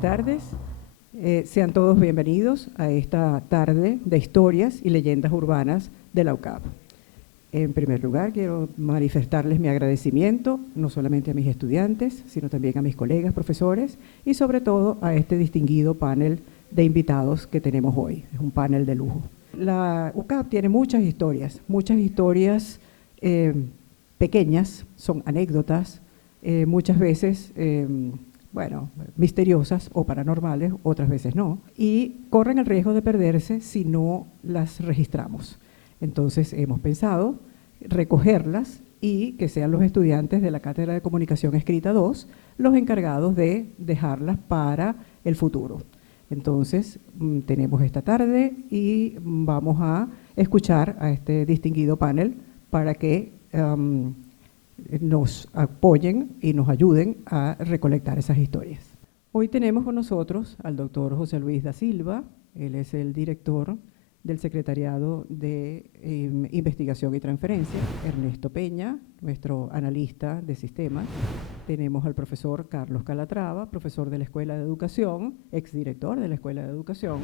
buenas tardes. Sean todos bienvenidos a esta tarde de historias y leyendas urbanas de la UCAP. En primer lugar, quiero manifestarles mi agradecimiento, no solamente a mis estudiantes, sino también a mis colegas profesores y sobre todo a este distinguido panel de invitados que tenemos hoy. Es un panel de lujo. La UCAP tiene muchas historias pequeñas, son anécdotas, muchas veces misteriosas o paranormales, otras veces no, y corren el riesgo de perderse si no las registramos. Entonces hemos pensado recogerlas y que sean los estudiantes de la Cátedra de Comunicación Escrita 2 los encargados de dejarlas para el futuro. Entonces tenemos esta tarde y vamos a escuchar a este distinguido panel para que nos apoyen y nos ayuden a recolectar esas historias. Hoy tenemos con nosotros al doctor José Luis da Silva. Él es el director del Secretariado de Investigación y Transferencia. Ernesto Peña, nuestro analista de sistemas. Tenemos al profesor Carlos Calatrava, profesor de la Escuela de Educación, exdirector de la Escuela de Educación.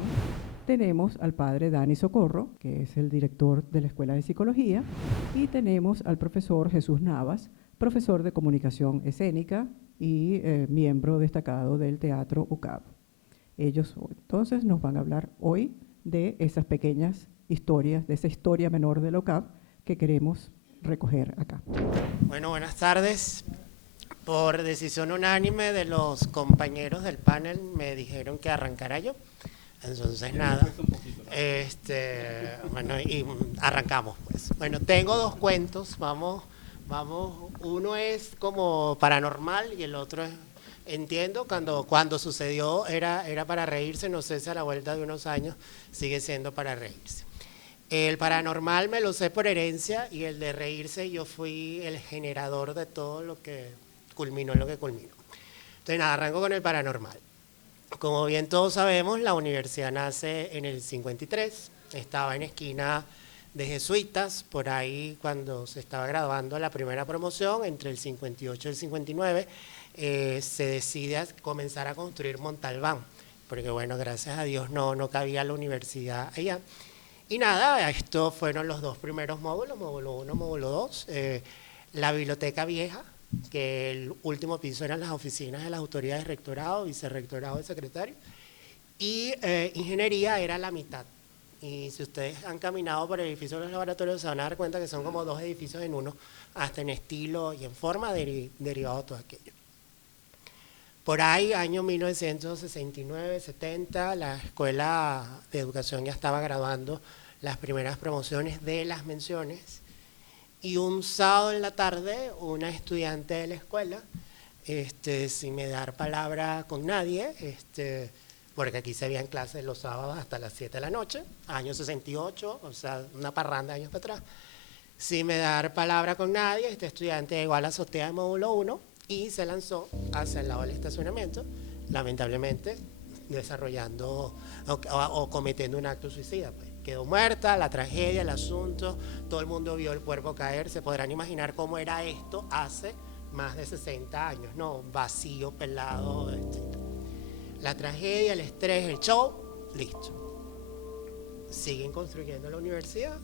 Tenemos al padre Dani Socorro, que es el director de la Escuela de Psicología. Y tenemos al profesor Jesús Navas, profesor de Comunicación Escénica y miembro destacado del Teatro UCAP. Ellos entonces nos van a hablar hoy de esas pequeñas historias, de esa historia menor de la UCAP que queremos recoger acá. Bueno, buenas tardes. Por decisión unánime de los compañeros del panel me dijeron que arrancara yo. Entonces nada, bueno, y arrancamos pues. Bueno, tengo dos cuentos, vamos, uno es como paranormal y el otro es, entiendo, cuando sucedió era para reírse, no sé si a la vuelta de unos años sigue siendo para reírse. El paranormal me lo sé por herencia y el de reírse yo fui el generador de todo lo que culminó en lo que culminó. Entonces nada, arranco con el paranormal. Como bien todos sabemos, la universidad nace en el 53, estaba en esquina de Jesuitas, por ahí cuando se estaba graduando la primera promoción, entre el 58 y el 59, se decide comenzar a construir Montalbán, porque bueno, gracias a Dios no cabía la universidad allá. Y nada, estos fueron los dos primeros módulos, módulo 1, módulo 2, la biblioteca vieja, que el último piso eran las oficinas de las autoridades de rectorado, vicerrectorado y secretario, y ingeniería era la mitad. Y si ustedes han caminado por el edificio de los laboratorios se van a dar cuenta que son como dos edificios en uno, hasta en estilo y en forma derivado de todo aquello. Por ahí, año 1969-70, la Escuela de Educación ya estaba graduando las primeras promociones de las menciones. Y un sábado en la tarde, una estudiante de la escuela, sin me dar palabra con nadie, porque aquí se habían clases los sábados hasta las 7 de la noche, año 68, o sea, una parranda de años para atrás. Sin me dar palabra con nadie, este estudiante llegó a la azotea de módulo 1 y se lanzó hacia el lado del estacionamiento, lamentablemente desarrollando o cometiendo un acto suicida, pues. Quedó muerta, la tragedia, el asunto, todo el mundo vio el cuerpo caer, se podrán imaginar cómo era esto hace más de 60 años, ¿no? Vacío, pelado, etc. La tragedia, el estrés, el show, listo. Siguen construyendo la universidad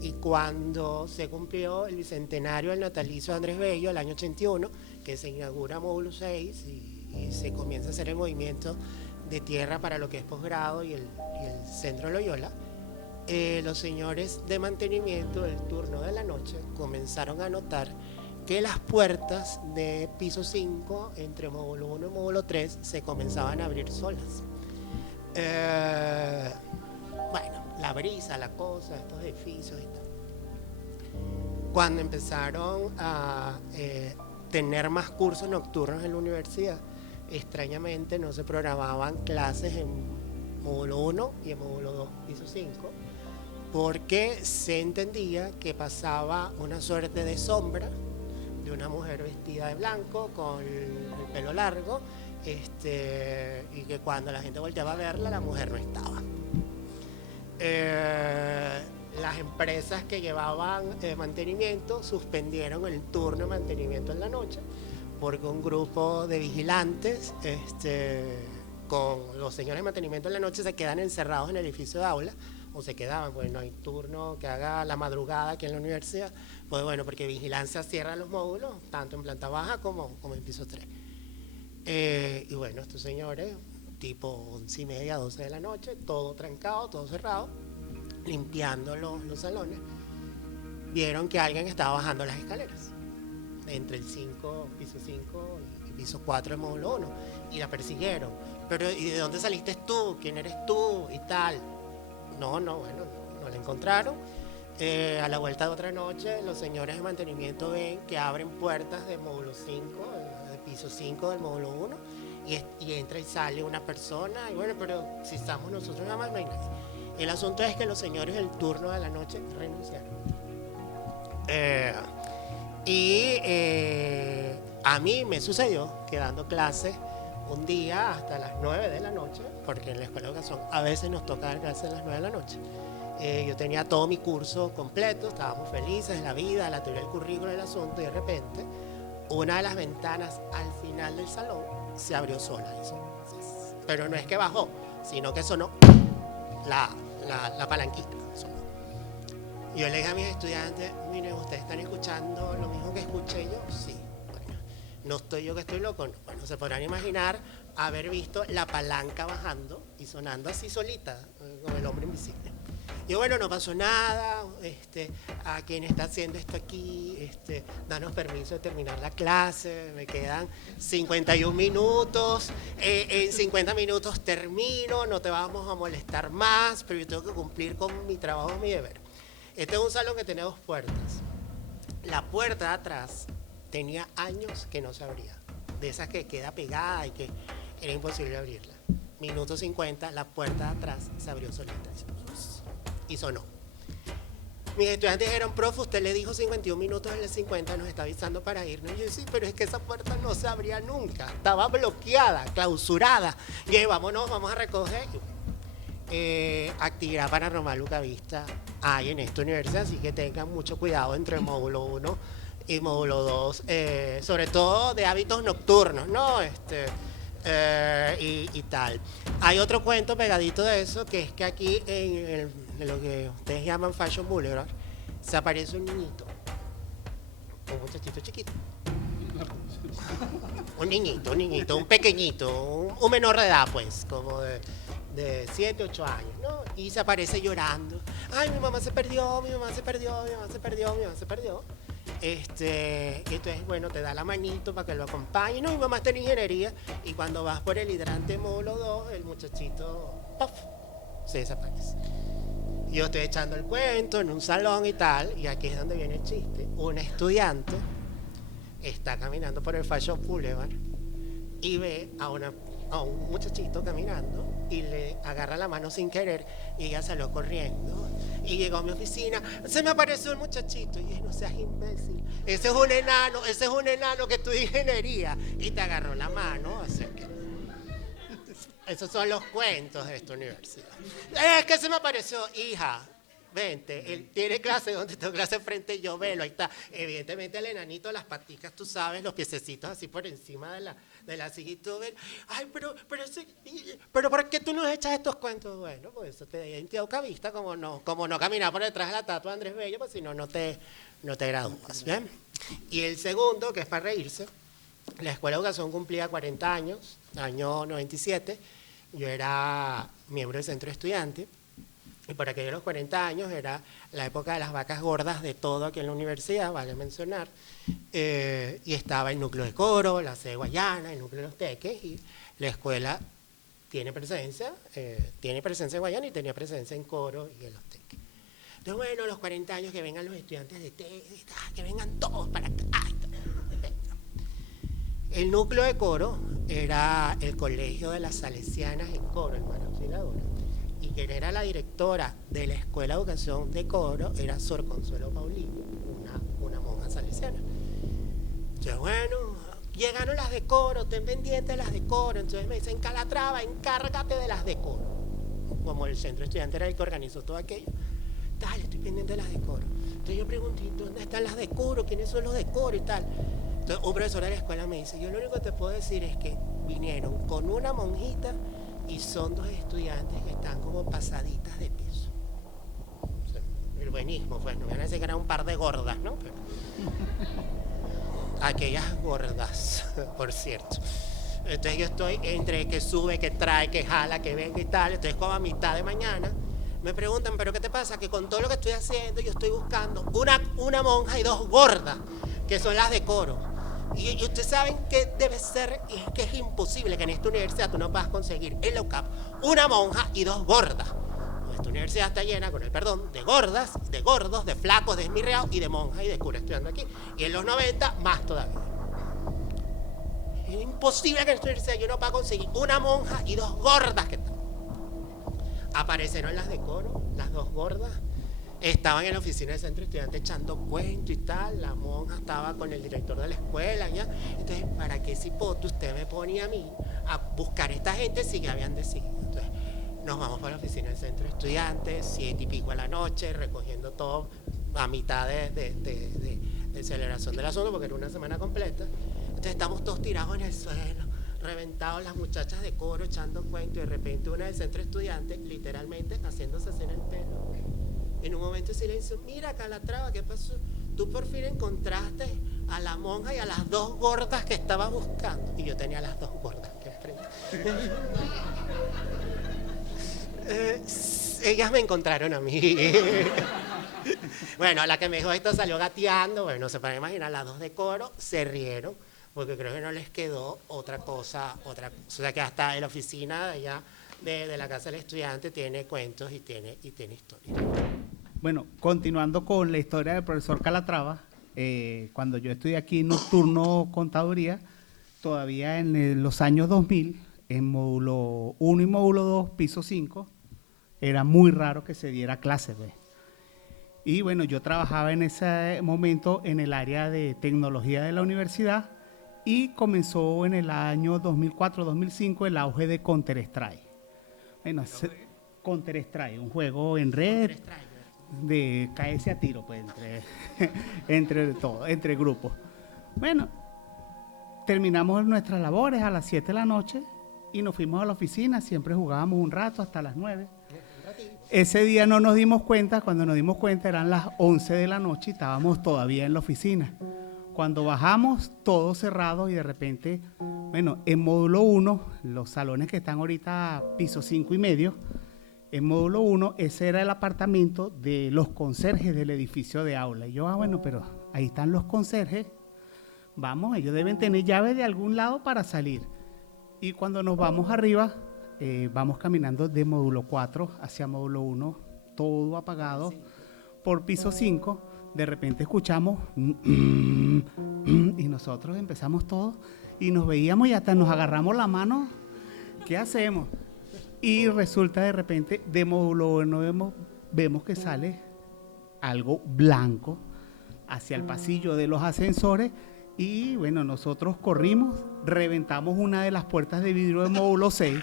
y cuando se cumplió el bicentenario del natalicio de Andrés Bello, el año 81, que se inaugura módulo 6 y se comienza a hacer el movimiento de tierra para lo que es posgrado y el centro Loyola, los señores de mantenimiento del turno de la noche comenzaron a notar que las puertas de piso 5 entre módulo 1 y módulo 3 se comenzaban a abrir solas. Bueno, la brisa, la cosa, estos edificios y tal. Cuando empezaron a tener más cursos nocturnos en la universidad, extrañamente no se programaban clases en módulo 1 y en módulo 2, piso 5, porque se entendía que pasaba una suerte de sombra de una mujer vestida de blanco con el pelo largo, y que cuando la gente volteaba a verla, la mujer no estaba. Las empresas que llevaban mantenimiento suspendieron el turno de mantenimiento en la noche porque un grupo de vigilantes con los señores de mantenimiento en la noche se quedan encerrados en el edificio de aula, o se quedaban, pues no hay turno que haga la madrugada aquí en la universidad, pues bueno, porque vigilancia cierra los módulos, tanto en planta baja como en piso 3. Y bueno, estos señores, tipo 11:30, 12 de la noche, todo trancado, todo cerrado, limpiando los salones, vieron que alguien estaba bajando las escaleras, entre el piso 5 y piso 4 del módulo 1, y la persiguieron. Pero, ¿y de dónde saliste tú? ¿Quién eres tú? Y tal. No la encontraron. A la vuelta de otra noche, los señores de mantenimiento ven que abren puertas del módulo 5, del piso 5 del módulo 1, y entra y sale una persona, y bueno, pero si estamos nosotros nada más, no hay nadie. El asunto es que los señores del turno de la noche renunciaron. A mí me sucedió que dando clases un día hasta las 9 de la noche, porque en la escuela de educación a veces nos toca dar clases a las 9 de la noche. Yo tenía todo mi curso completo, estábamos felices de la vida, la teoría del currículo del asunto, y de repente una de las ventanas al final del salón se abrió sola. Pero no es que bajó, sino que sonó la palanquita. Sonó. Y yo le dije a mis estudiantes, miren, ¿ustedes están escuchando lo mismo que escuché yo? Sí. Bueno, no estoy yo que estoy loco, no. Bueno, se podrán imaginar haber visto la palanca bajando y sonando así solita, como el hombre invisible. Y bueno, no pasó nada, a quien está haciendo esto aquí, danos permiso de terminar la clase, me quedan 51 minutos, en 50 minutos termino, no te vamos a molestar más, pero yo tengo que cumplir con mi trabajo, mi deber. Este es un salón que tiene 2 puertas. La puerta de atrás tenía años que no se abría, de esas que queda pegada y que era imposible abrirla. Minuto 50, la puerta de atrás se abrió solita. Y sonó. Mis estudiantes dijeron, profe, usted le dijo 51 minutos, en el 50 nos está avisando para irnos. Y yo, sí, pero es que esa puerta no se abría nunca, estaba bloqueada, clausurada. Y ahí, vámonos, vamos a recoger. Actividad paranormal Luca Vista hay en esta universidad, así que tengan mucho cuidado entre el módulo 1 y módulo 2, sobre todo de hábitos nocturnos, ¿no? Y tal. Hay otro cuento pegadito de eso, que es que aquí en lo que ustedes llaman Fashion Boulevard se aparece un niñito, un muchachito chiquito, un niñito, un pequeñito, un menor de edad, pues, como de 7, 8 años, ¿no? Y se aparece llorando. Ay, mi mamá se perdió, mi mamá se perdió, mi mamá se perdió, mi mamá se perdió. Entonces, bueno, te da la manito para que lo acompañe. No, mi mamá está en ingeniería. Y cuando vas por el hidrante módulo 2, el muchachito, ¡puff!, se desaparece. Yo estoy echando el cuento en un salón y tal, y aquí es donde viene el chiste. Una estudiante está caminando por el Fashion Boulevard y ve a un muchachito caminando y le agarra la mano sin querer, y ella salió corriendo y llegó a mi oficina. Se me apareció el muchachito, y dije, no seas imbécil, ese es un enano que estudia ingeniería, y te agarró la mano. Así que esos son los cuentos de esta universidad. Es que se me apareció, hija, vente, él tiene clase donde tengo clase frente, yo velo, ahí está. Evidentemente el enanito, las paticas, tú sabes, los piececitos así por encima de la silla, y tú ves, ay, pero ¿por qué tú nos echas estos cuentos? Bueno, pues eso te da identidad Vista, como no caminar por detrás de la estatua de Andrés Bello, pues si no te gradúas, ¿bien? Y el segundo, que es para reírse, la Escuela de Educación cumplía 40 años, año 97, yo era miembro del centro estudiante, y por aquellos los 40 años era la época de las vacas gordas de todo aquí en la universidad, vale mencionar, y estaba el núcleo de coro, la sede Guayana, el núcleo de los teques, y la escuela tiene presencia en Guayana y tenía presencia en coro y en los teques. Entonces, bueno, los 40 años, que vengan los estudiantes de teques, que vengan todos para acá. El núcleo de coro era el colegio de las salesianas en coro, hermana auxiliadora. Y quien era la directora de la Escuela de Educación de Coro era Sor Consuelo Paulino, una monja salesiana. Entonces, bueno, llegaron las de coro, ten pendiente de las de coro. Entonces me dicen, Calatrava, encárgate de las de coro. Como el centro estudiante era el que organizó todo aquello, dale, estoy pendiente de las de coro. Entonces yo pregunté, ¿dónde están las de coro? ¿Quiénes son los de coro y tal? Entonces, un profesor de la escuela me dice, yo lo único que te puedo decir es que vinieron con una monjita y son 2 estudiantes que están como pasaditas de peso. O sea, el buenismo, pues, no me van a decir que eran un par de gordas, ¿no? Pero aquellas gordas, por cierto. Entonces yo estoy entre que sube, que trae, que jala, que venga y tal. Entonces como a mitad de mañana me preguntan, ¿pero qué te pasa? Que con todo lo que estoy haciendo yo estoy buscando una monja y 2 gordas, que son las de coro. Y ustedes saben que debe ser, que es imposible que en esta universidad tú no puedas conseguir en la UCAP una monja y 2 gordas. Esta universidad está llena, con el perdón, de gordas, de gordos, de flacos, de esmirreados y de monjas y de curas estudiando aquí. Y en los 90 más todavía. Es imposible que en esta universidad yo no pueda conseguir una monja y 2 gordas que están. Aparecieron las de coro, las 2 gordas. Estaban en la oficina del centro estudiante echando cuento y tal. La monja estaba con el director de la escuela, ¿ya? Entonces, ¿para qué cipote usted me ponía a mí a buscar a esta gente si ya habían decidido? Entonces, nos vamos para la oficina del centro estudiante, 7 y pico de la noche, recogiendo todo a mitad de celebración del asunto, porque era una semana completa. Entonces, estamos todos tirados en el suelo, reventados, las muchachas de coro echando cuento, y de repente una del centro estudiante, literalmente haciéndose así en el pelo. En un momento de silencio, mira Calatrava, ¿qué pasó? Tú por fin encontraste a la monja y a las 2 gordas que estabas buscando. Y yo tenía las 2 gordas que enfrente. Ellas me encontraron a mí. Bueno, la que me dijo esto salió gateando. Bueno, se pueden imaginar, las 2 de coro se rieron, porque creo que no les quedó otra cosa. O sea, que hasta en la oficina de allá de la casa del estudiante tiene cuentos y tiene historias. Bueno, continuando con la historia del profesor Calatrava, cuando yo estudié aquí en Nocturno Contaduría, todavía en los años 2000, en módulo 1 y módulo 2, piso 5, era muy raro que se diera clase, ¿ves? Y bueno, yo trabajaba en ese momento en el área de tecnología de la universidad y comenzó en el año 2004-2005 el auge de Counter-Strike. Bueno, Counter-Strike, un juego en red de caerse a tiro, pues, entre grupos. Bueno, terminamos nuestras labores a las 7 de la noche y nos fuimos a la oficina, siempre jugábamos un rato hasta las 9. Ese día no nos dimos cuenta, cuando nos dimos cuenta eran las 11 de la noche y estábamos todavía en la oficina. Cuando bajamos, todo cerrado y de repente, bueno, en módulo 1, los salones que están ahorita piso 5 y medio, en módulo 1, ese era el apartamento de los conserjes del edificio de aula. Y yo, bueno, pero ahí están los conserjes, vamos, ellos deben tener llave de algún lado para salir. Y cuando nos vamos arriba, vamos caminando de módulo 4 hacia módulo 1, todo apagado. Por piso 5, de repente escuchamos y nosotros empezamos todos y nos veíamos y hasta nos agarramos la mano. ¿Qué hacemos? Y resulta de repente, de módulo 1 vemos que sale algo blanco hacia el pasillo de los ascensores y bueno, nosotros corrimos, reventamos una de las puertas de vidrio de módulo 6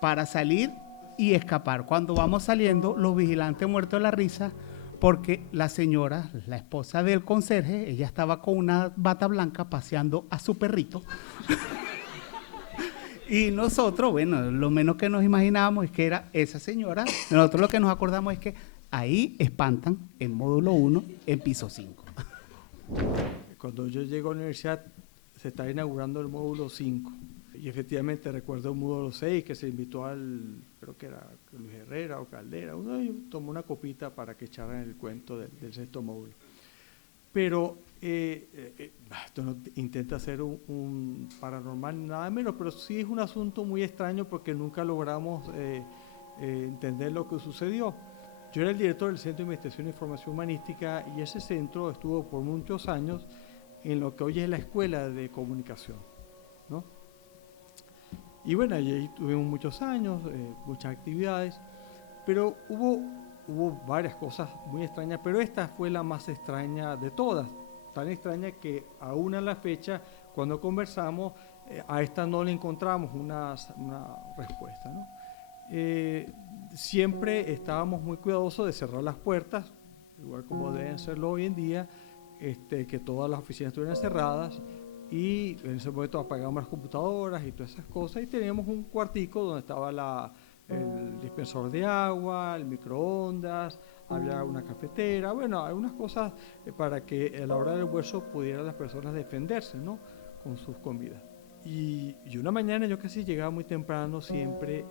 para salir y escapar. Cuando vamos saliendo, los vigilantes muertos de la risa porque la señora, la esposa del conserje, ella estaba con una bata blanca paseando a su perrito. Y nosotros, bueno, lo menos que nos imaginábamos es que era esa señora. Nosotros lo que nos acordamos es que ahí espantan en módulo 1, en piso 5. Cuando yo llego a la universidad se está inaugurando el módulo 5 y efectivamente recuerdo el módulo 6 que se invitó creo que era Luis Herrera o Caldera, uno de ellos tomó una copita para que echaran el cuento del sexto módulo. Pero esto no intenta ser un paranormal nada menos, pero sí es un asunto muy extraño porque nunca logramos entender lo que sucedió. Yo era el director del Centro de Investigación e Información Humanística y ese centro estuvo por muchos años en lo que hoy es la Escuela de Comunicación, ¿no? Y bueno, allí tuvimos muchos años, muchas actividades, pero hubo varias cosas muy extrañas, pero esta fue la más extraña de todas, tan extraña que aún a la fecha, cuando conversamos, a esta no le encontramos una respuesta, ¿no? Siempre estábamos muy cuidadosos de cerrar las puertas, igual como deben serlo hoy en día, que todas las oficinas estuvieran cerradas, y en ese momento apagamos las computadoras y todas esas cosas, y teníamos un cuartico donde estaba el dispensador de agua, el microondas, había una cafetera, bueno, algunas cosas para que a la hora del almuerzo pudieran las personas defenderse, ¿no?, con sus comidas. Y una mañana yo casi llegaba muy temprano siempre,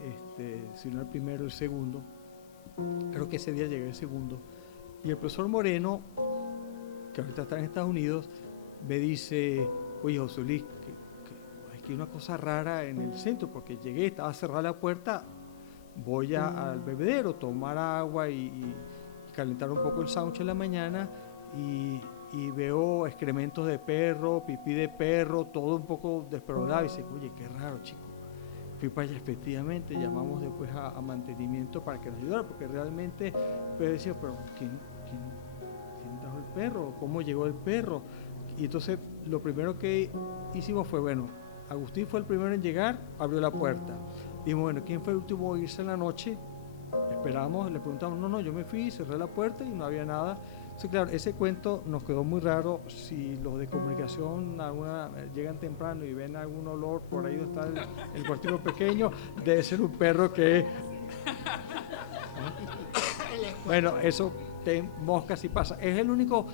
si no el primero, el segundo, creo que ese día llegué el segundo, y el profesor Moreno, que ahorita está en Estados Unidos, me dice: oye, José Luis, que hay una cosa rara en el centro, porque llegué, estaba cerrada la puerta, voy al bebedero, tomar agua y calentar un poco el sándwich en la mañana, y veo excrementos de perro, pipí de perro, todo un poco desperdigado, y dice: oye, qué raro, chico. Fui para allá, efectivamente, llamamos después a mantenimiento para que nos ayudara, porque realmente, pero decía, pero ¿quién trajo el perro? ¿Cómo llegó el perro? Y entonces lo primero que hicimos fue, bueno, Agustín fue el primero en llegar, abrió la puerta. Dijimos, bueno, ¿quién fue el último a irse en la noche? Esperamos, le preguntamos, no, yo me fui, cerré la puerta y no había nada. Entonces, claro, ese cuento nos quedó muy raro. Si los de comunicación llegan temprano y ven algún olor por ahí donde está el cuartito pequeño, debe ser un perro que... Bueno, eso de moscas y pasa. Es el único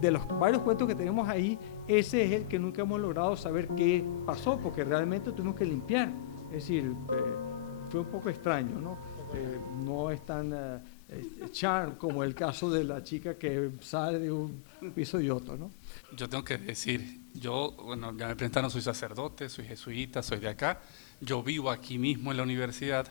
de los varios cuentos que tenemos ahí, ese es el que nunca hemos logrado saber qué pasó, porque realmente tuvimos que limpiar. Es decir, fue un poco extraño, ¿no? No es tan charm como el caso de la chica que sale de un piso y otro, ¿no? Yo tengo que decir, bueno, ya me presentaron, soy sacerdote, soy jesuita, soy de acá, yo vivo aquí mismo en la universidad,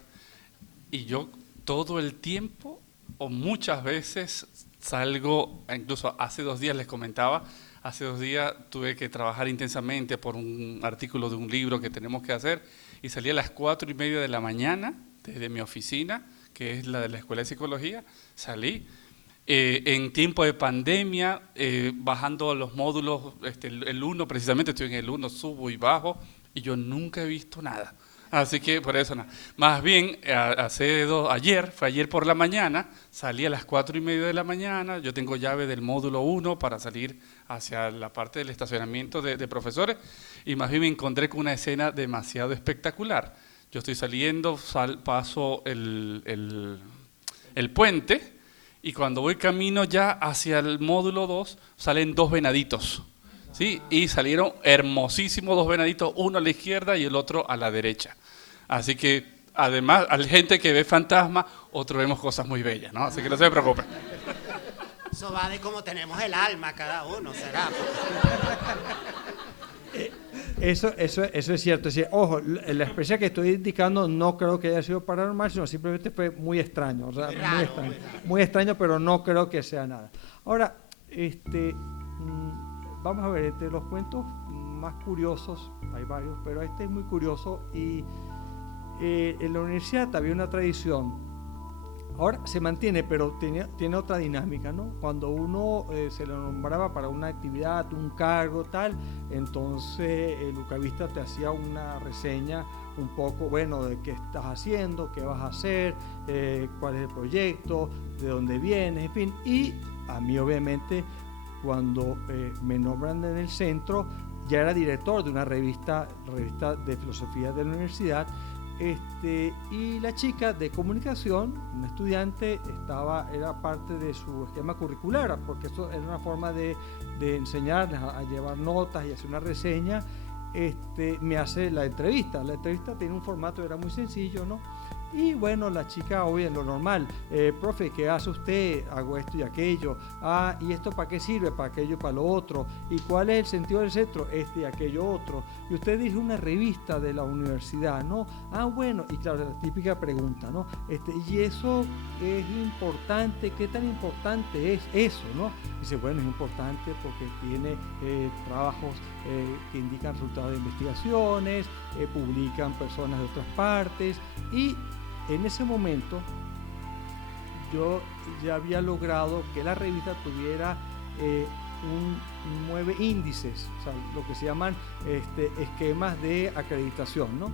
y yo todo el tiempo, o muchas veces, salgo, incluso hace 2 días les comentaba, hace 2 días tuve que trabajar intensamente por un artículo de un libro que tenemos que hacer, y salí a las 4:30 de la mañana desde mi oficina, que es la de la Escuela de Psicología, salí. En tiempo de pandemia, bajando los módulos, el 1 precisamente, estoy en el 1, subo y bajo, y yo nunca he visto nada. Así que por eso nada. Más bien, ayer por la mañana, salí a las 4:30 de la mañana, yo tengo llave del módulo 1 para salir hacia la parte del estacionamiento de profesores, y más bien me encontré con una escena demasiado espectacular. Yo estoy saliendo, paso el puente, y cuando voy camino ya hacia el módulo 2, salen 2 venaditos, ¿sí? Y salieron hermosísimos 2 venaditos, uno a la izquierda y el otro a la derecha. Así que, además, hay gente que ve fantasmas, otros vemos cosas muy bellas, ¿no? Así que no se preocupen. Eso va de cómo tenemos el alma cada uno, será. Eso es cierto. Es decir, ojo, la experiencia que estoy indicando no creo que haya sido paranormal, sino simplemente fue muy extraño. O sea, muy extraño, pero no creo que sea nada. Ahora, vamos a ver, entre los cuentos más curiosos, hay varios, pero este es muy curioso, y en la universidad había una tradición. Ahora se mantiene, pero tiene otra dinámica, ¿no? Cuando uno se le nombraba para una actividad, un cargo, tal, entonces el UCAVista te hacía una reseña un poco, bueno, de qué estás haciendo, qué vas a hacer, cuál es el proyecto, de dónde vienes, en fin. Y a mí, obviamente, cuando me nombran en el centro, ya era director de una revista de filosofía de la universidad. Y la chica de comunicación, una estudiante, era parte de su esquema curricular, porque eso era una forma de enseñarles a llevar notas y hacer una reseña. Me hace la entrevista. La entrevista tiene un formato, era muy sencillo, ¿no? Y bueno, la chica, oye, lo normal, profe, ¿qué hace usted? Hago esto y aquello. ¿Y esto para qué sirve? Para aquello, para lo otro. ¿Y cuál es el sentido del centro? Este y aquello otro. Y usted dirige una revista de la universidad, ¿no? Bueno, y claro, la típica pregunta, ¿no? ¿Y eso es importante? ¿Qué tan importante es eso, no? Dice, bueno, es importante porque tiene trabajos que indican resultados de investigaciones, publican personas de otras partes, y en ese momento yo ya había logrado que la revista tuviera 9 índices, o sea, lo que se llaman esquemas de acreditación, ¿no?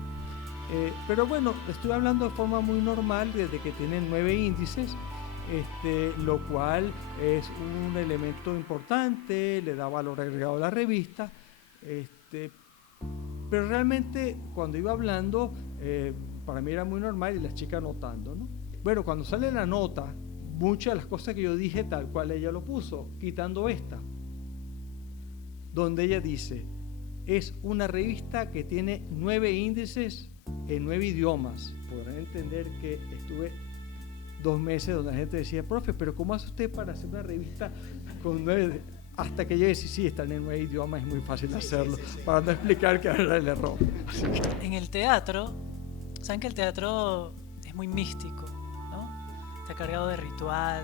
Pero bueno, estoy hablando de forma muy normal desde que tienen 9 índices, lo cual es un elemento importante, le da valor agregado a la revista. Pero realmente cuando iba hablando, para mí era muy normal y las chicas anotando, ¿no? Bueno, cuando sale la nota, muchas de las cosas que yo dije tal cual ella lo puso, quitando esta, donde ella dice, es una revista que tiene 9 índices en 9 idiomas. Podrán entender que estuve 2 meses donde la gente decía, profe, pero ¿cómo hace usted para hacer una revista con 9? Hasta que yo decía, sí, están en 9 idiomas, es muy fácil hacerlo, para no explicar que era el error. En el teatro, saben que el teatro es muy místico, ¿no? Está cargado de ritual,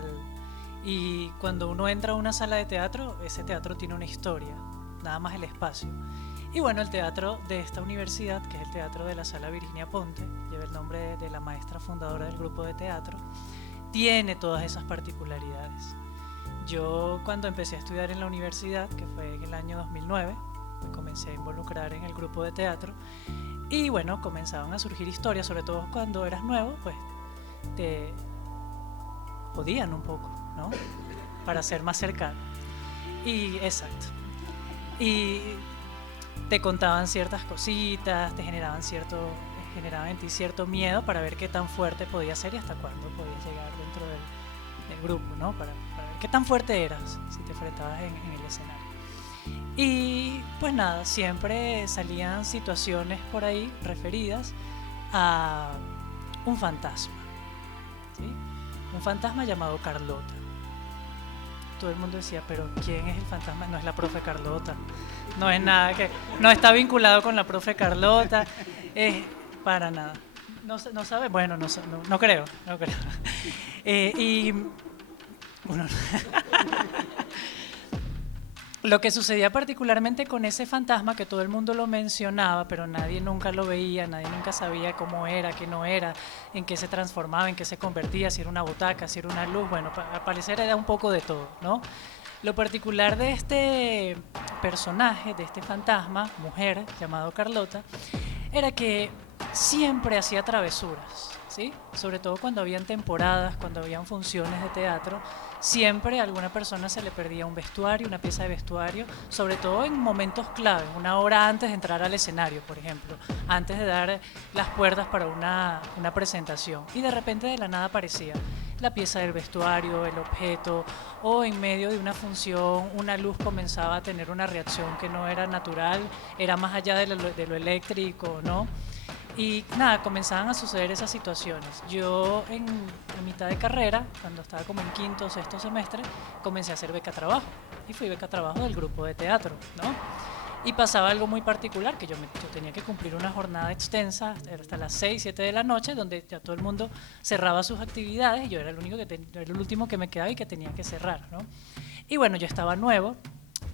y cuando uno entra a una sala de teatro, ese teatro tiene una historia, nada más el espacio. Y bueno, el teatro de esta universidad, que es el teatro de la Sala Virginia Ponte, lleva el nombre de la maestra fundadora del grupo de teatro, tiene todas esas particularidades. Yo cuando empecé a estudiar en la universidad, que fue en el año 2009, me comencé a involucrar en el grupo de teatro y bueno, comenzaban a surgir historias, sobre todo cuando eras nuevo, pues te jodían un poco, ¿no? Para ser más cercano. Y exacto. Y te contaban ciertas cositas, te generaban en ti cierto miedo para ver qué tan fuerte podía ser y hasta cuándo podías llegar dentro del grupo, ¿no? Para ver qué tan fuerte eras si te enfrentabas en el escenario. Y pues nada, siempre salían situaciones por ahí referidas a un fantasma, ¿sí? Un fantasma llamado Carlota. Todo el mundo decía, pero ¿quién es el fantasma? No es la profe Carlota, no es nada que, no está vinculado con la profe Carlota, para nada. No sabe, bueno, no creo. Y bueno, lo que sucedía particularmente con ese fantasma, que todo el mundo lo mencionaba, pero nadie nunca lo veía, nadie nunca sabía cómo era, qué no era, en qué se transformaba, en qué se convertía, si era una butaca, si era una luz, bueno, al parecer era un poco de todo, ¿no? Lo particular de este personaje, de este fantasma, mujer, llamado Carlota, era que siempre hacía travesuras, ¿sí? Sobre todo cuando habían temporadas, cuando habían funciones de teatro, siempre a alguna persona se le perdía un vestuario, una pieza de vestuario, sobre todo en momentos claves, una hora antes de entrar al escenario, por ejemplo, antes de dar las cuerdas para una presentación. Y de repente de la nada aparecía la pieza del vestuario, el objeto, o en medio de una función una luz comenzaba a tener una reacción que no era natural, era más allá de lo eléctrico, ¿no? Y nada, comenzaban a suceder esas situaciones. Yo en mitad de carrera, cuando estaba como en quinto o sexto semestre, comencé a hacer beca trabajo. Y fui beca trabajo del grupo de teatro, ¿no? Y pasaba algo muy particular, que yo tenía que cumplir una jornada extensa hasta las 6, 7 de la noche, donde ya todo el mundo cerraba sus actividades y yo era el último que me quedaba y que tenía que cerrar, ¿no? Y bueno, yo estaba nuevo,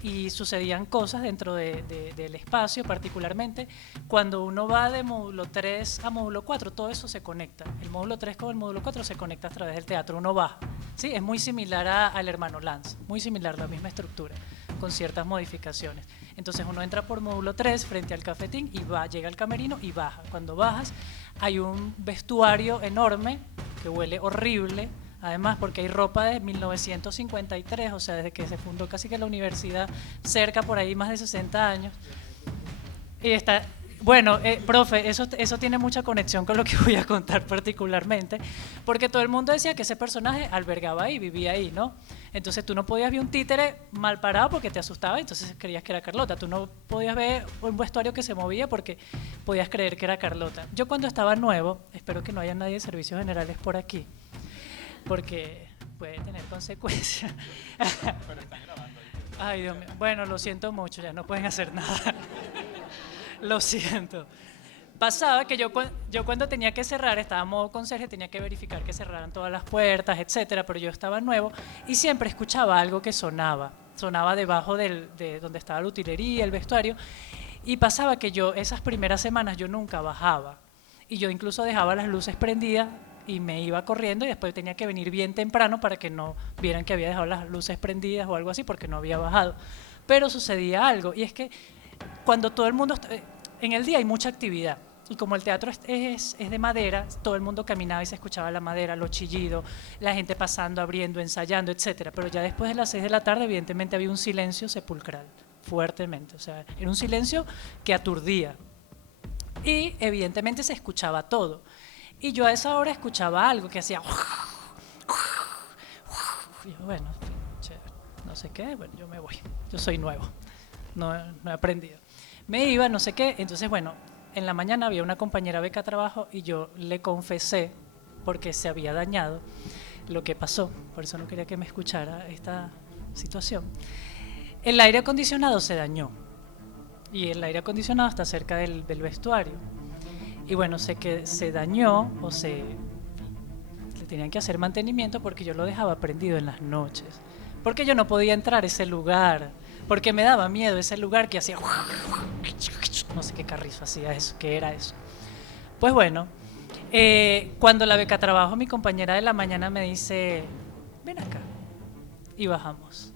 y sucedían cosas dentro del espacio, particularmente cuando uno va de módulo 3 a módulo 4, todo eso se conecta. El módulo 3 con el módulo 4 se conecta a través del teatro, uno va. ¿Sí? Es muy similar al Hermano Lanz, muy similar, la misma estructura, con ciertas modificaciones. Entonces uno entra por módulo 3 frente al cafetín y llega al camerino y baja. Cuando bajas hay un vestuario enorme que huele horrible, además porque hay ropa de 1953, o sea, desde que se fundó casi que la universidad, cerca por ahí más de 60 años. Y está, bueno, profe, eso tiene mucha conexión con lo que voy a contar particularmente, porque todo el mundo decía que ese personaje albergaba ahí, vivía ahí, ¿no? Entonces tú no podías ver un títere mal parado porque te asustaba, entonces creías que era Carlota. Tú no podías ver un vestuario que se movía porque podías creer que era Carlota. Yo cuando estaba nuevo, espero que no haya nadie de servicios generales por aquí, porque puede tener consecuencias. Pero están grabando ahí. Ay, Dios mío. Bueno, lo siento mucho, ya no pueden hacer nada. Lo siento. Pasaba que yo cuando tenía que cerrar, estaba en modo conserje, tenía que verificar que cerraran todas las puertas, etcétera, pero yo estaba nuevo y siempre escuchaba algo que sonaba debajo de donde estaba la utilería, el vestuario, y pasaba que yo esas primeras semanas yo nunca bajaba y yo incluso dejaba las luces prendidas y me iba corriendo y después tenía que venir bien temprano para que no vieran que había dejado las luces prendidas o algo así porque no había bajado. Pero sucedía algo y es que cuando todo el mundo, en el día hay mucha actividad y como el teatro es de madera, todo el mundo caminaba y se escuchaba la madera, los chillidos, la gente pasando, abriendo, ensayando, etcétera. Pero ya después de las 6 de la tarde evidentemente había un silencio sepulcral, fuertemente, o sea, era un silencio que aturdía. Y evidentemente se escuchaba todo. Y yo a esa hora escuchaba algo que hacía... Y yo, bueno, chévere, no sé qué, bueno, yo me voy, yo soy nuevo, no he aprendido. Me iba, no sé qué, entonces bueno, en la mañana había una compañera beca trabajo y yo le confesé, porque se había dañado, lo que pasó, por eso no quería que me escuchara esta situación. El aire acondicionado se dañó, y el aire acondicionado está cerca del vestuario. Y bueno, sé que se dañó o le tenían que hacer mantenimiento porque yo lo dejaba prendido en las noches. Porque yo no podía entrar a ese lugar, porque me daba miedo ese lugar que hacía... No sé qué carrizo hacía eso, qué era eso. Pues bueno, cuando la beca trabajo, mi compañera de la mañana me dice, ven acá, y bajamos.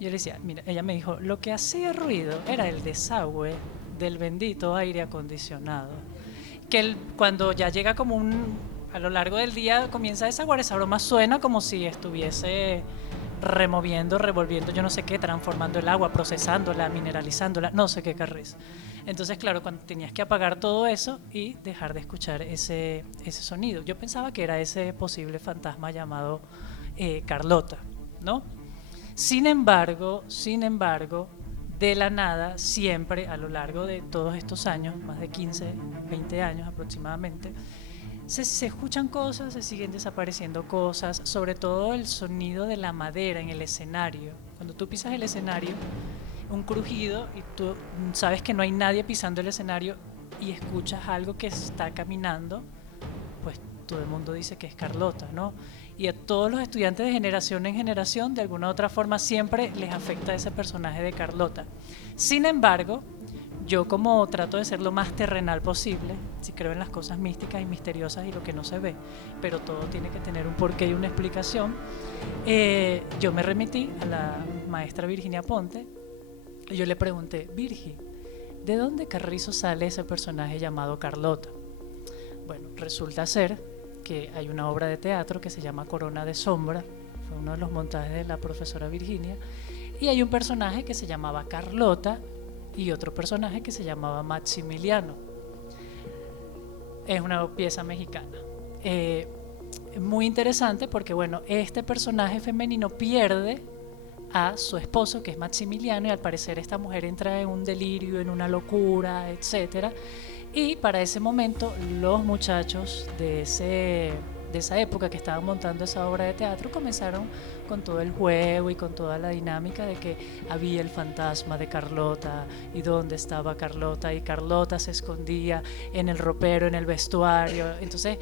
Yo le decía, mira, ella me dijo, lo que hacía ruido era el desagüe del bendito aire acondicionado. Que cuando ya llega como a lo largo del día comienza a desaguar, esa broma suena como si estuviese removiendo, revolviendo, yo no sé qué, transformando el agua, procesándola, mineralizándola, no sé qué carriz. Entonces, claro, cuando tenías que apagar todo eso y dejar de escuchar ese sonido. Yo pensaba que era ese posible fantasma llamado Carlota, ¿no? Sin embargo, de la nada, siempre a lo largo de todos estos años, más de 15, 20 años aproximadamente, se escuchan cosas, se siguen desapareciendo cosas, sobre todo el sonido de la madera en el escenario. Cuando tú pisas el escenario, un crujido y tú sabes que no hay nadie pisando el escenario y escuchas algo que está caminando, pues todo el mundo dice que es Carlota, ¿no? Y a todos los estudiantes de generación en generación, de alguna u otra forma, siempre les afecta ese personaje de Carlota. Sin embargo, yo como trato de ser lo más terrenal posible, sí creo en las cosas místicas y misteriosas y lo que no se ve, pero todo tiene que tener un porqué y una explicación, yo me remití a la maestra Virginia Ponte y yo le pregunté, Virgi, ¿de dónde carrizo sale ese personaje llamado Carlota? Bueno, resulta ser que hay una obra de teatro que se llama Corona de Sombra, fue uno de los montajes de la profesora Virginia, y hay un personaje que se llamaba Carlota y otro personaje que se llamaba Maximiliano. Es una pieza mexicana. Muy interesante porque, bueno, este personaje femenino pierde a su esposo, que es Maximiliano, y al parecer esta mujer entra en un delirio, en una locura, etcétera. Y para ese momento los muchachos de esa época que estaban montando esa obra de teatro comenzaron con todo el juego y con toda la dinámica de que había el fantasma de Carlota y dónde estaba Carlota, y Carlota se escondía en el ropero, en el vestuario. Entonces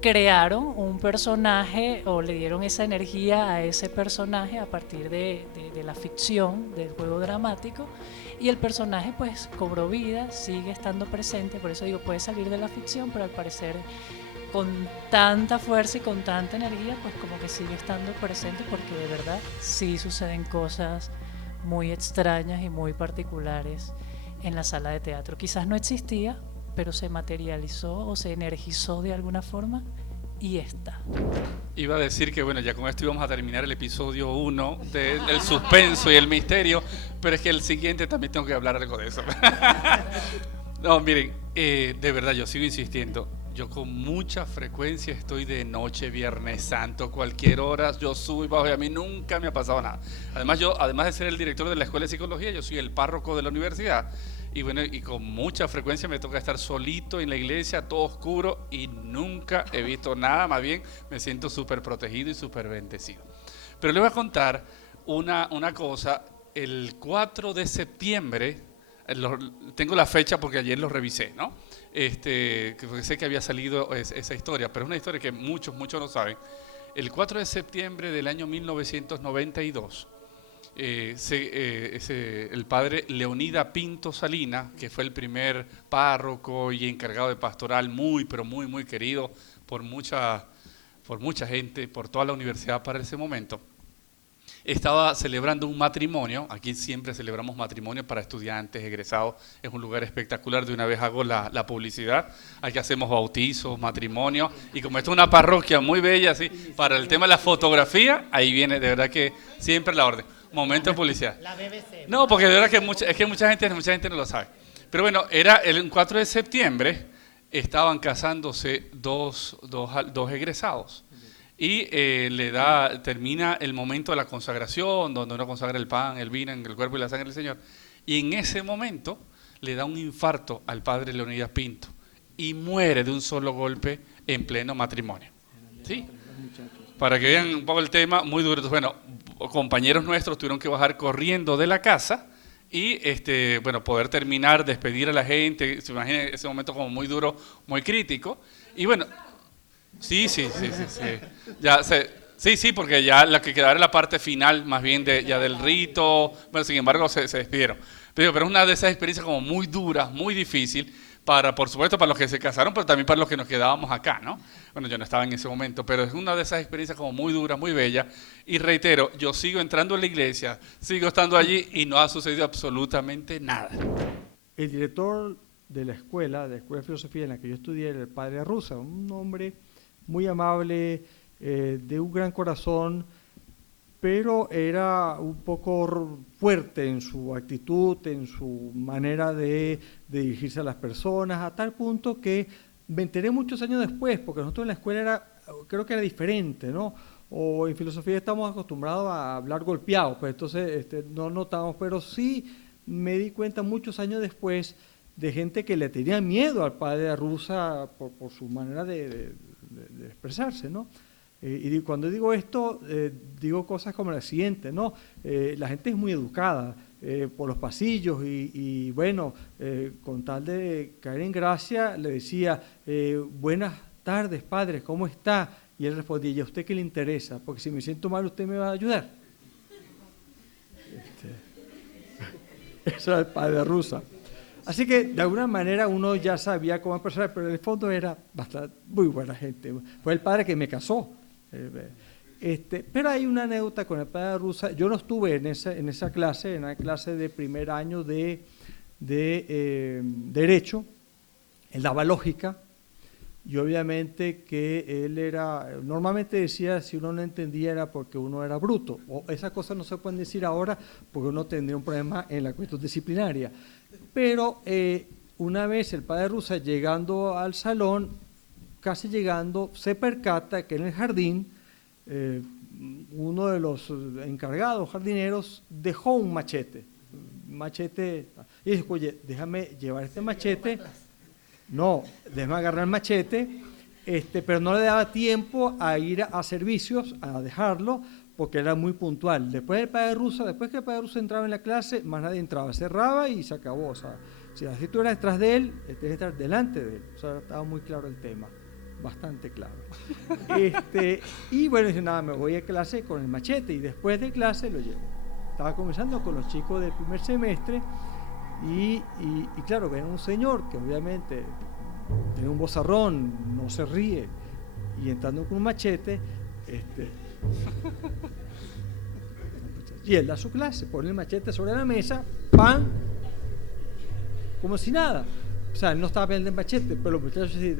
crearon un personaje o le dieron esa energía a ese personaje a partir de la ficción, del juego dramático, y el personaje pues cobró vida, sigue estando presente. Por eso digo, puede salir de la ficción, pero al parecer con tanta fuerza y con tanta energía pues como que sigue estando presente, porque de verdad sí suceden cosas muy extrañas y muy particulares en la sala de teatro. Quizás no existía, pero se materializó o se energizó de alguna forma y está. Iba a decir que bueno, ya con esto íbamos a terminar el episodio 1 del suspenso y el misterio, pero es que el siguiente también tengo que hablar algo de eso. No, miren, de verdad yo sigo insistiendo. Yo con mucha frecuencia estoy de noche, Viernes Santo, cualquier hora, yo subo y bajo y a mí nunca me ha pasado nada. Además de ser el director de la Escuela de Psicología, yo soy el párroco de la universidad. Y bueno, y con mucha frecuencia me toca estar solito en la iglesia, todo oscuro, y nunca he visto nada, más bien me siento súper protegido y súper bendecido. Pero le voy a contar una cosa. El 4 de septiembre, tengo la fecha porque ayer lo revisé, ¿no? Porque sé que había salido esa historia, pero es una historia que muchos no saben. El 4 de septiembre del año 1992, el padre Leonida Pinto Salina, que fue el primer párroco y encargado de pastoral, muy querido por mucha gente, por toda la universidad para ese momento, estaba celebrando un matrimonio. Aquí siempre celebramos matrimonio para estudiantes, egresados. Es un lugar espectacular. De una vez hago la publicidad. Aquí hacemos bautizos, matrimonios. Y como esto es una parroquia muy bella, así, para el tema de la fotografía, ahí viene de verdad que siempre la orden. Momento policial. La BBC. No, porque de verdad que mucha gente no lo sabe. Pero bueno, era el 4 de septiembre, estaban casándose dos egresados. Y termina el momento de la consagración, donde uno consagra el pan, el vino, el cuerpo y la sangre del Señor. Y en ese momento le da un infarto al padre Leonidas Pinto y muere de un solo golpe en pleno matrimonio. ¿Sí? Para que vean un poco el tema, muy duro. Entonces, bueno, compañeros nuestros tuvieron que bajar corriendo de la casa y bueno, poder terminar, despedir a la gente. Se imagina ese momento como muy duro, muy crítico. Y bueno, sí. Sí, porque ya la que quedaba era la parte final, más bien ya del rito. Bueno, sin embargo, se despidieron. Pero es una de esas experiencias como muy duras, muy difícil, por supuesto, para los que se casaron, pero también para los que nos quedábamos acá, ¿no? Bueno, yo no estaba en ese momento, pero es una de esas experiencias como muy duras, muy bella. Y reitero, yo sigo entrando en la iglesia, sigo estando allí y no ha sucedido absolutamente nada. El director de la escuela de filosofía en la que yo estudié era el padre Arruza, un hombre muy amable, de un gran corazón, pero era un poco fuerte en su actitud, en su manera de dirigirse a las personas, a tal punto que me enteré muchos años después, porque nosotros en la escuela creo que era diferente, ¿no? O en filosofía estamos acostumbrados a hablar golpeados, pues entonces no notamos, pero sí me di cuenta muchos años después de gente que le tenía miedo al padre Arruza por su manera de expresarse, ¿no? Y cuando digo esto, digo cosas como la siguiente, ¿no? La gente es muy educada por los pasillos y bueno, con tal de caer en gracia, le decía, buenas tardes, padre, ¿cómo está? Y él respondía, ¿y a usted qué le interesa? Porque si me siento mal, ¿usted me va a ayudar? Eso era el padre Arruza. Así que de alguna manera uno ya sabía cómo empezar, pero en el fondo era muy buena gente. Fue el padre que me casó. Pero hay una anécdota con el padre Arruza. Yo no estuve en esa clase, en la clase de primer año de Derecho. Él daba lógica. Y obviamente que él normalmente decía, si uno no entendía era porque uno era bruto. O esas cosas no se pueden decir ahora porque uno tendría un problema en la cuestión disciplinaria. Pero una vez el padre Arruza, llegando al salón, casi llegando, se percata que en el jardín uno de los encargados jardineros dejó un machete. Y dice, oye, déjame llevar este machete. No, déjame agarrar el machete, pero no le daba tiempo a ir a servicios, a dejarlo, porque era muy puntual. Después que el padre Arruza entraba en la clase, más nadie entraba, cerraba y se acabó. O sea, si así tú eras detrás de él, tienes que estar delante de él. O sea, estaba muy claro el tema, bastante claro. Y bueno, dice, nada, me voy a clase con el machete y después de clase lo llevo. Estaba conversando con los chicos del primer semestre y claro, ven a un señor que obviamente tiene un vozarrón, no se ríe, y entrando con un machete, y él da su clase, pone el machete sobre la mesa, ¡pam!, como si nada. O sea, él no estaba viendo el machete, pero los muchachos sí,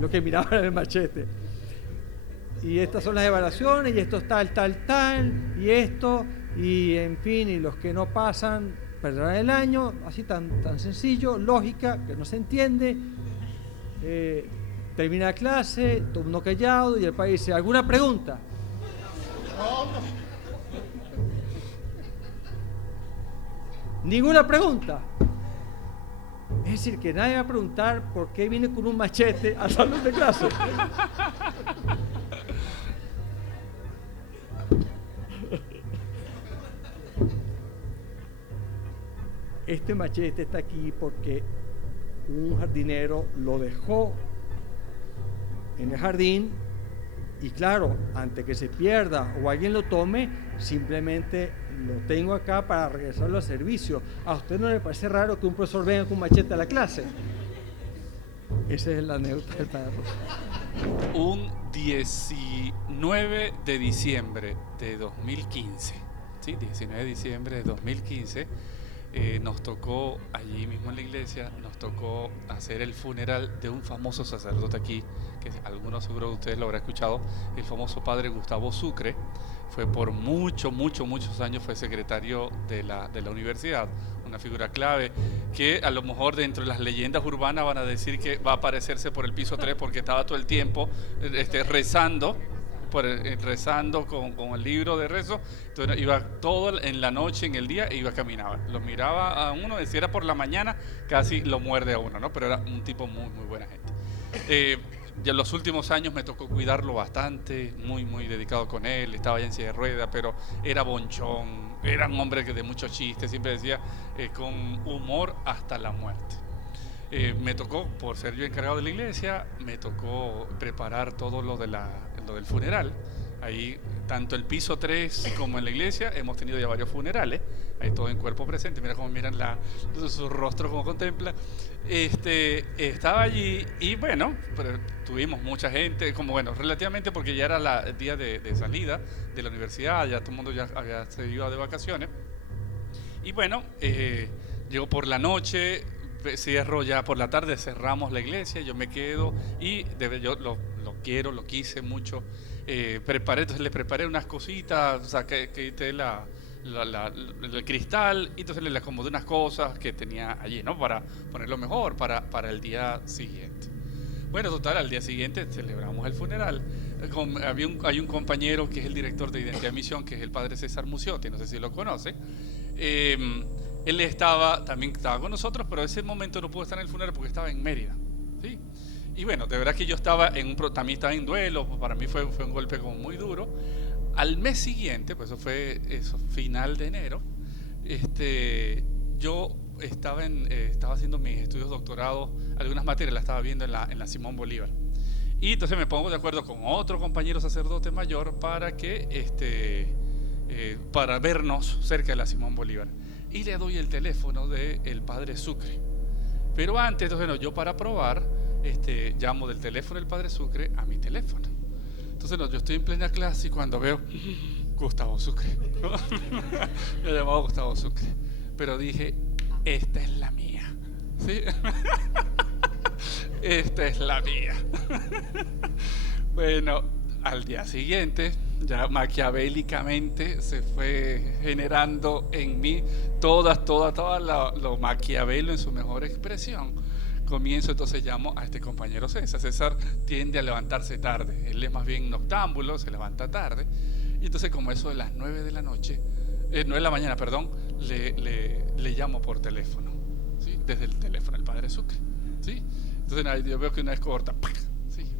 lo que miraban era el machete. Y estas son las evaluaciones, y esto es tal, y esto, y en fin, y los que no pasan perderán el año, así tan sencillo, lógica, que no se entiende. Termina la clase, todo el mundo callado, y el padre dice, ¿alguna pregunta? Ninguna pregunta. Es decir, que nadie va a preguntar por qué viene con un machete al salón de clase. Este machete está aquí porque un jardinero lo dejó en el jardín y claro, antes que se pierda o alguien lo tome, simplemente lo tengo acá para regresarlo al servicio. ¿A usted no le parece raro que un profesor venga con un machete a la clase? Esa es la anécdota del padre Arruza. Un 19 de diciembre de 2015, ¿sí? 19 de diciembre de 2015, nos tocó, allí mismo en la iglesia, nos tocó hacer el funeral de un famoso sacerdote aquí, que algunos seguro de ustedes lo habrán escuchado, el famoso padre Gustavo Sucre. Fue por muchos años, fue secretario de la universidad, una figura clave, que a lo mejor dentro de las leyendas urbanas van a decir que va a aparecerse por el piso 3 porque estaba todo el tiempo rezando, rezando con el libro de rezo. Entonces iba todo en la noche, en el día, e iba, caminaba. Lo miraba a uno, si era por la mañana, casi lo muerde a uno, ¿no? Pero era un tipo muy buena gente. Ya en los últimos años me tocó cuidarlo bastante, muy dedicado con él, estaba ya en silla de ruedas, pero era bonchón, era un hombre que de muchos chistes, siempre decía con humor hasta la muerte. Me tocó, por ser yo encargado de la iglesia, me tocó preparar todo lo del funeral. Ahí, tanto el piso 3 como en la iglesia, hemos tenido ya varios funerales. Ahí todo en cuerpo presente. Mira cómo miran su rostro, como contempla. Estaba allí y bueno, pero tuvimos mucha gente, como bueno, relativamente, porque ya era el día de salida de la universidad, ya todo el mundo ya se iba de vacaciones. Y bueno, llegó por la noche, cierro ya por la tarde, cerramos la iglesia, yo me quedo y yo lo quise mucho. Entonces le preparé unas cositas, o sea, que quité el cristal, y entonces le acomodé unas cosas que tenía allí, ¿no? Para ponerlo mejor para el día siguiente. Bueno, total, al día siguiente celebramos el funeral. Hay un compañero que es el director de Identidad y Misión, que es el padre César Muciotti, no sé si lo conoce. Él también estaba con nosotros, pero en ese momento no pudo estar en el funeral porque estaba en Mérida, ¿sí? Y bueno, de verdad que yo también estaba en duelo, para mí fue un golpe como muy duro. Al mes siguiente, pues eso final de enero, yo estaba haciendo mis estudios de doctorado, algunas materias las estaba viendo en la Simón Bolívar. Y entonces me pongo de acuerdo con otro compañero sacerdote mayor para vernos cerca de la Simón Bolívar. Y le doy el teléfono del padre Sucre. Pero antes, entonces, no, yo para probar, llamo del teléfono del padre Sucre a mi teléfono. Entonces, no, yo estoy en plena clase y cuando veo Gustavo Sucre, ¿no? Me llamaba Gustavo Sucre. Pero dije, esta es la mía, ¿sí? Esta es la mía. Bueno, al día siguiente, ya maquiavélicamente se fue generando en mí toda lo maquiavelo en su mejor expresión. Comienzo, entonces llamo a este compañero César. César tiende a levantarse tarde, él es más bien noctámbulo, se levanta tarde, y entonces como eso de las 9 de la noche, 9 de la mañana, perdón, le llamo por teléfono, ¿sí? Desde el teléfono del padre Sucre, ¿sí? Entonces yo veo que una vez corta, ¿sí?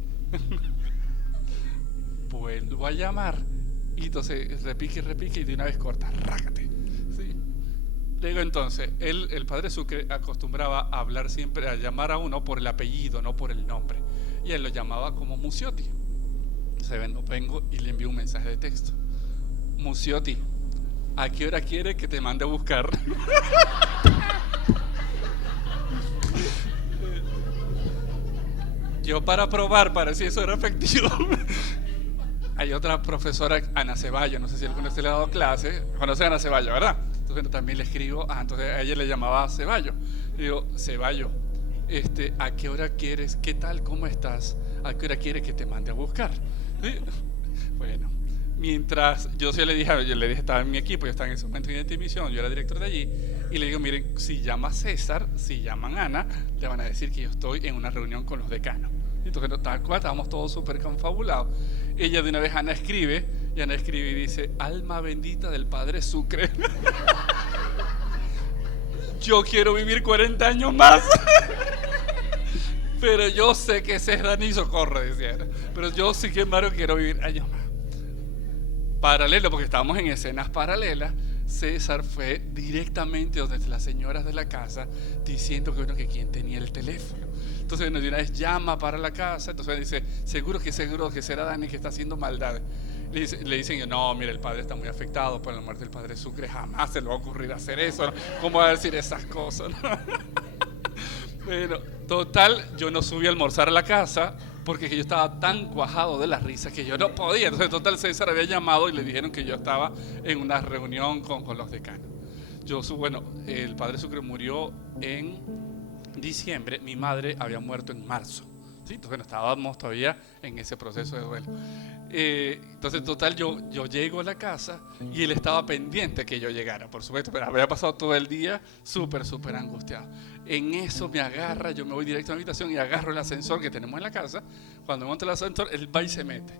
Vuelvo a llamar y entonces repique y de una vez corta, rácate, ¿sí? Le digo entonces, el padre Sucre acostumbraba a hablar siempre, a llamar a uno por el apellido, no por el nombre, y él lo llamaba como Muciotti. Entonces vengo y le envío un mensaje de texto: Muciotti, ¿a qué hora quiere que te mande a buscar? Yo para probar, para ver si eso era efectivo. Hay otra profesora, Ana Ceballos, no sé si alguno de ustedes le ha dado clase, conoce a Ana Ceballos, ¿verdad? Entonces también le escribo, entonces a ella le llamaba Ceballos. Le digo, Ceballos, ¿a qué hora quieres? ¿Qué tal? ¿Cómo estás? ¿A qué hora quieres que te mande a buscar? ¿Sí? Bueno, mientras yo le dije, estaba en mi equipo, yo estaba en ese momento en Identidad y Misión, yo era director de allí, y le digo, miren, si llama César, si llaman Ana, le van a decir que yo estoy en una reunión con los decanos. Entonces, tal cual, estábamos todos súper confabulados. Ella de una vez, Ana escribe y dice, alma bendita del padre Sucre. Yo quiero vivir 40 años más. Pero yo sé que César ni socorre, decía. Pero yo sí que, Mario, quiero vivir años más. Paralelo, porque estábamos en escenas paralelas, César fue directamente donde las señoras de la casa diciendo que quién tenía el teléfono. Entonces de una vez llama para la casa, entonces dice, seguro que será Dani que está haciendo maldades. Le dicen, no, mire, el padre está muy afectado por la muerte del padre Sucre, jamás se le va a ocurrir hacer eso, ¿no? ¿Cómo va a decir esas cosas? ¿No? Bueno, total, yo no subí a almorzar a la casa porque yo estaba tan cuajado de las risas que yo no podía. Entonces, total, César había llamado y le dijeron que yo estaba en una reunión con los decanos. Bueno, el padre Sucre murió en diciembre, mi madre había muerto en marzo. ¿Sí? Entonces, bueno, estábamos todavía en ese proceso de duelo. Entonces, total, yo llego a la casa y él estaba pendiente que yo llegara, por supuesto, pero había pasado todo el día súper angustiado. En eso me agarra, yo me voy directo a la habitación y agarro el ascensor que tenemos en la casa. Cuando monto el ascensor, él va y se mete.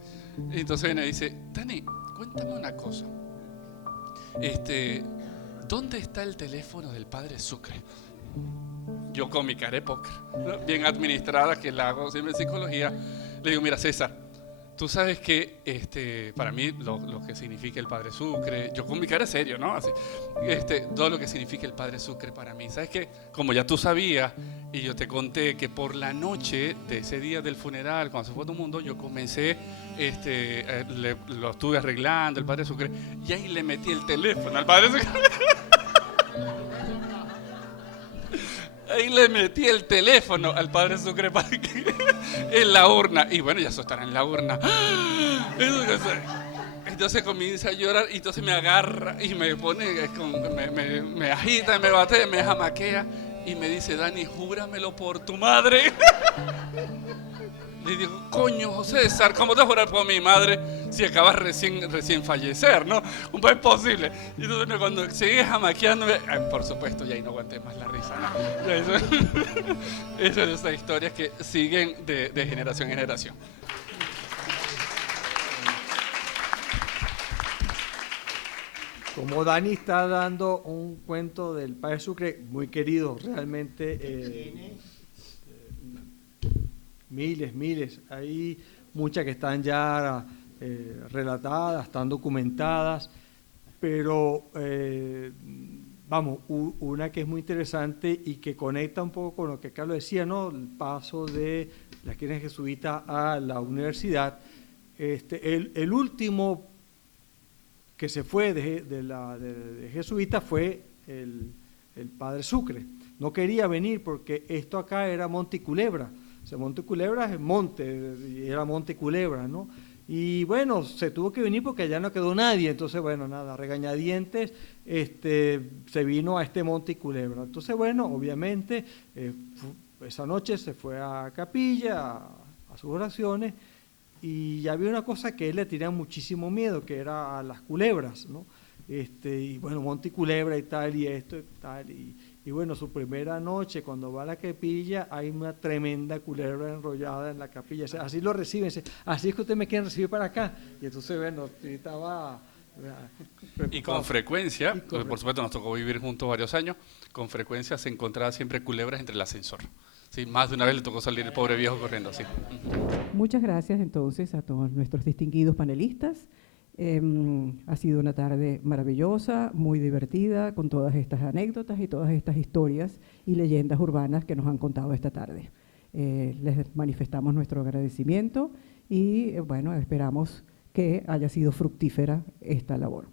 Y entonces viene y dice, Dani, cuéntame una cosa. ¿Dónde está el teléfono del padre Sucre? Yo con mi cara de póker, ¿no? Bien administrada, que la hago siempre en psicología, le digo, mira César, tú sabes que para mí lo que significa el padre Sucre, yo con mi cara serio, ¿no? Así, todo lo que significa el padre Sucre para mí, ¿sabes qué? Como ya tú sabías y yo te conté que por la noche de ese día del funeral, cuando se fue todo el mundo, yo comencé, lo estuve arreglando, el padre Sucre, y ahí le metí el teléfono al padre Sucre. Ahí le metí el teléfono al padre Sucre en la urna. Y bueno, ya eso estará en la urna. Entonces comienza a llorar y entonces me agarra y me pone, me agita, me bate, me jamaquea y me dice, Dani, júramelo por tu madre. Le digo, coño, José César, ¿cómo te vas a jurar por mi madre si acabas recién fallecer, no? Un poco imposible. Y entonces cuando sigue jamaqueándome, por supuesto, ya ahí no aguanté más la risa, ¿no? Esas son esas historias que siguen de generación en generación. Como Dani está dando un cuento del padre Sucre, muy querido, realmente... Miles, hay muchas que están ya relatadas, están documentadas, pero vamos, una que es muy interesante y que conecta un poco con lo que Carlos decía, ¿no? El paso de la escuela jesuita a la universidad. El último que se fue de jesuita fue el padre Sucre. No quería venir porque esto acá era Monte Culebra. O sea, Monte Culebra es monte, y era Monte Culebra, ¿no? Y bueno, se tuvo que venir porque allá no quedó nadie, entonces bueno, nada, regañadientes, se vino a este Monte Culebra. Entonces bueno, obviamente, esa noche se fue a capilla, a sus oraciones, y había una cosa que a él le tenía muchísimo miedo, que era a las culebras, ¿no? Y bueno, Monte Culebra y tal, y esto y tal, y bueno, su primera noche, cuando va a la capilla, hay una tremenda culebra enrollada en la capilla. O sea, así lo reciben, así es que ustedes me quieren recibir para acá. Y entonces, bueno, estaba... Y con frecuencia, por supuesto nos tocó vivir juntos varios años, con frecuencia se encontraba siempre culebras entre el ascensor. Sí, más de una vez le tocó salir el pobre viejo corriendo así. Muchas gracias entonces a todos nuestros distinguidos panelistas. Ha sido una tarde maravillosa, muy divertida, con todas estas anécdotas y todas estas historias y leyendas urbanas que nos han contado esta tarde. Les manifestamos nuestro agradecimiento y bueno, esperamos que haya sido fructífera esta labor.